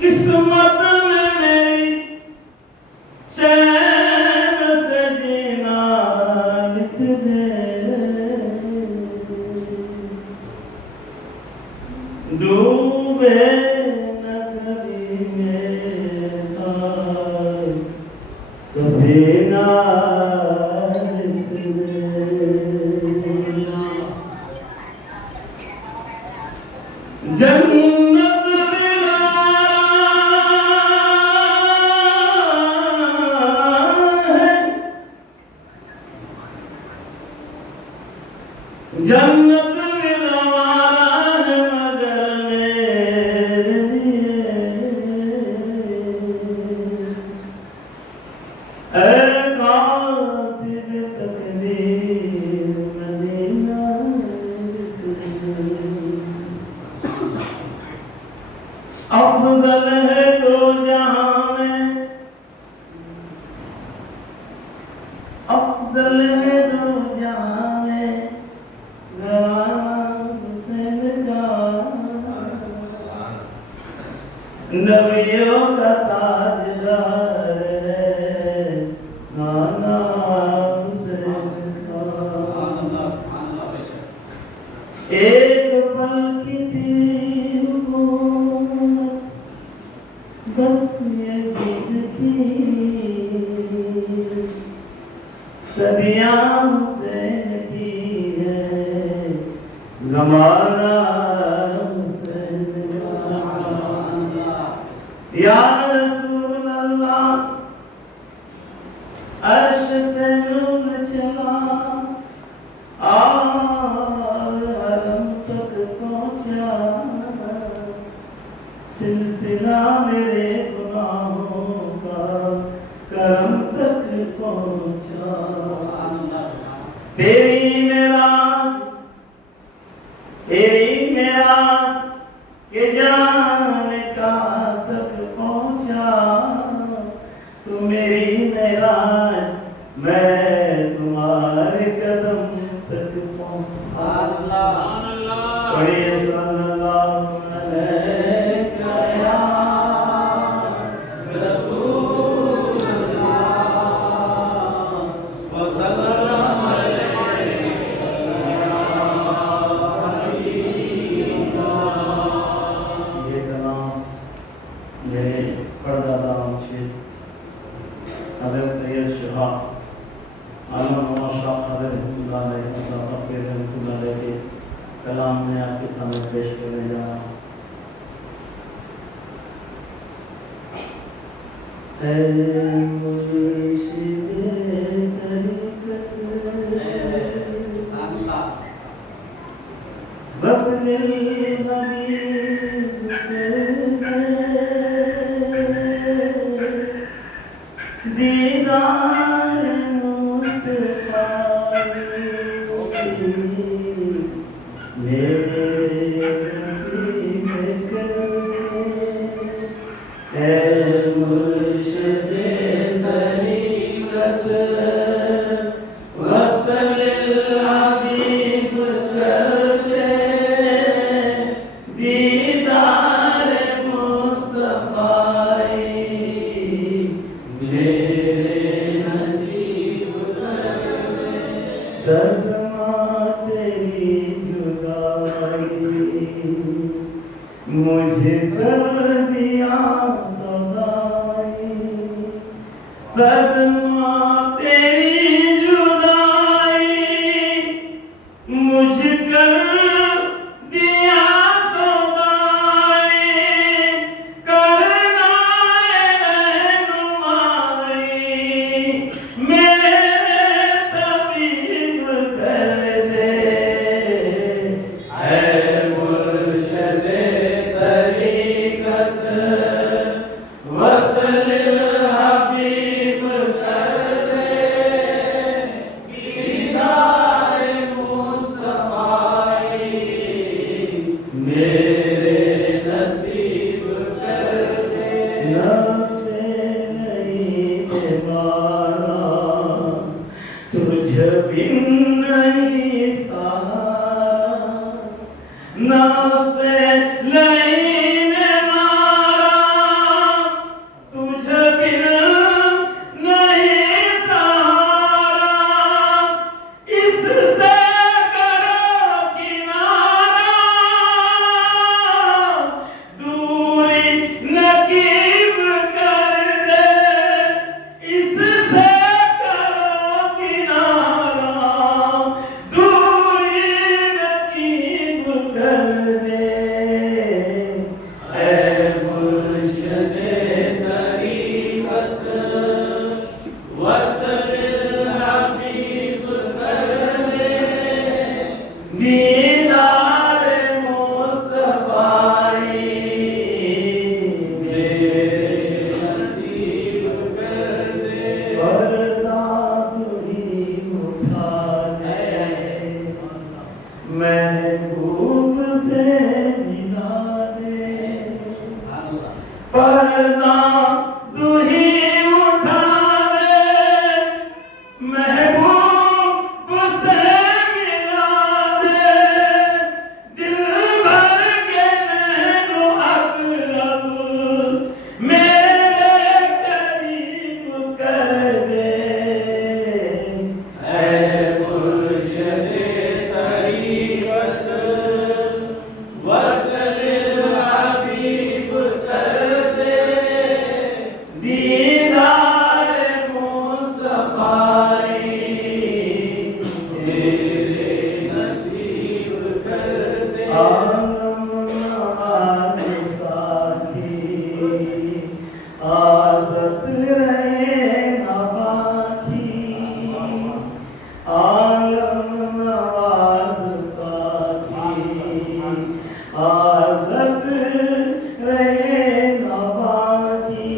किस्मत में मेरी चैन से जीना लिख दे, डूबे न कभी मेरा सफीना लिख दे। जन्नत मिला है, जन्नत मिला है मगर मेरे लिए, ऐ कातिब तकदीर मदीना अफजल है दो जहां में, अफजल है दो जहां में घराना हुसैन का, नबियों का ताजदार है नाना हुसैन का। एक पल की थी हुकूमत, बस ये जिद की, सदियां हुसैन की है ज़माना हुसैन का। या रसूल अल्लाह अर्श से नूर चला, और हरम तक पहुंचा, सिलसिला मेरे गुनाहों का करम तक पहुंचा। तेरी मेराज के जाने का तक पहुंचा, तू मेरी मेराज मैं तुम्हारे कदम तक पहुंचा। पढ़िए सल्लल्लाहु अलैहि या रसूल अल्लाह व सल्लल्लाहु अलैहि या हबीबा। ये कलाम मेरे परदादा मुर्शिद हज़रत सैयद शहाब आलम शाह रहमतुल्लाह अलैहि के कलाम में आपके सामने पेश करने जा रहा हूँ। बस दीदार मुस्तफा मेरे नसीब है, मुर्शिदे तरीक़त वसलिल हबीब कर दे, दीदार मुस्तफाई मेरे नसीब कर दे। सदमा तेरी जुदाई मुझे कर दिया सदाई, सदमा तेरी जुदाई मुझे कर दिया सदाई, करना रहनुमाई मेरे तबीब कर दे, ऐ मुर्शिदे तरीक़त वसलिल हबीब कर दे, दीदार मुस्तफाई मेरे नसीब कर दे। नफ़्से नहीं मारा तुझ बिन नहीं सहा, नफ़्से नहीं मारा पर्दा तू ही उठावे, महबूब से मिला दे, दिल भर के नैनो अकरब मेरे करीब कर दे। ऐ मुर्शिदे तरीक़त वस्ल हबीब कर दे, दीदार मुस्तफा मेरे नसीब कर दे। आलम नवाज़ साथी आज़त रहे नवाखी, आलम नवाज़ साथी आज़त रहे नवाखी,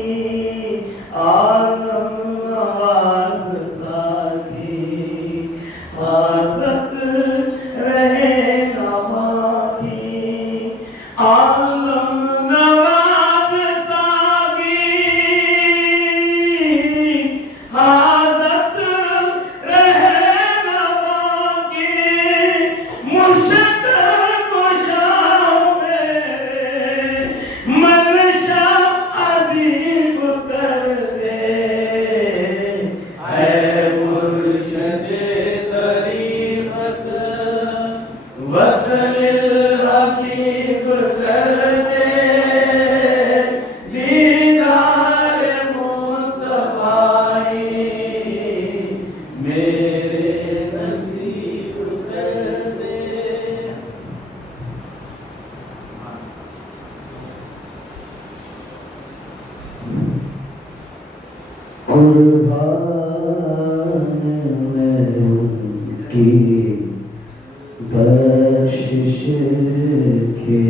आलम नवाज़ साथी आज़त रहे नवाखी, आलम नवाज़ साथी आज़त रहे नवाखी, मुर्शिद कुशाओ मेरे मनशा अजीब कर दे। ऐ मुर्शिदे तरीक़त वस्ल हबीब कर दे, दीदार मुस्तफा मेरे नसीब कर दे। कुर्बान मैं उनकी बख्शिश के